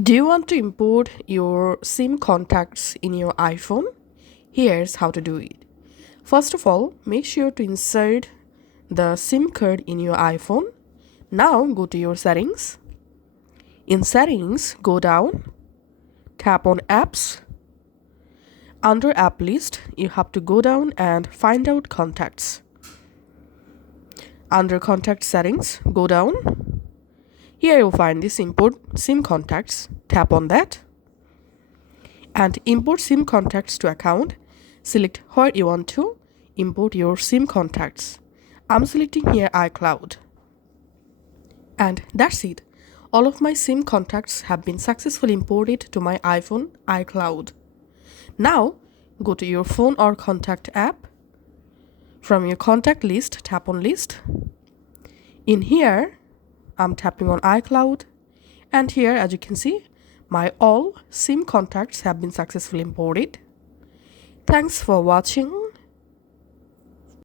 Do you want to import your SIM contacts in your iPhone? Here's how to do it. First of all, make sure to insert the SIM card in your iPhone. Now go to your settings. In settings, go down, tap on apps. Under app list, you have to go down and find out contacts. Under contact settings, go down. Here you'll find this import SIM contacts. Tap on that. And import SIM contacts to account. Select where you want to import your SIM contacts. I'm selecting here iCloud. And that's it. All of my SIM contacts have been successfully imported to my iPhone iCloud. Now, go to your phone or contact app. From your contact list, tap on list. In here, I'm tapping on iCloud. And here, as you can see, my all SIM contacts have been successfully imported. Thanks for watching.